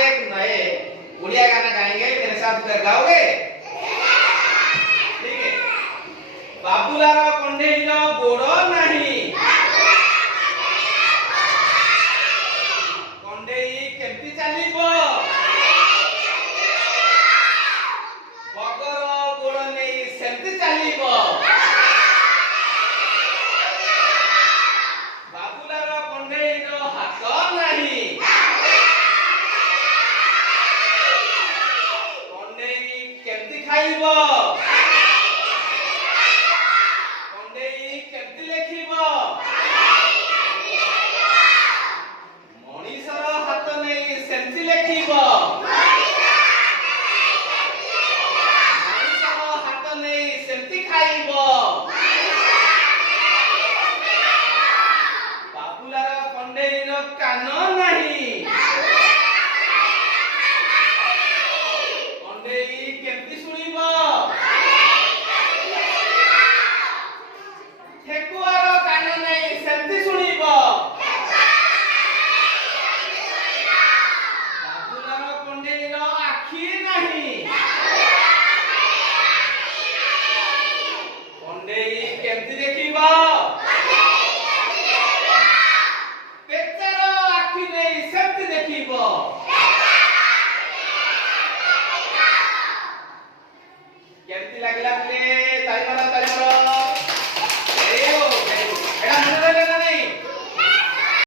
एक नए उड़िया गाना गाएंगे, मेरे साथ फिर गाओगे? ठीक है। बाबुलार कंढेई गोड़ नहीं, कंढेई केमती चलिबो, बगर गोड़ नहीं सेमती चलिबो। बाबुलार कंढेई हाथ नहीं, कंढेई केमती खाइबो।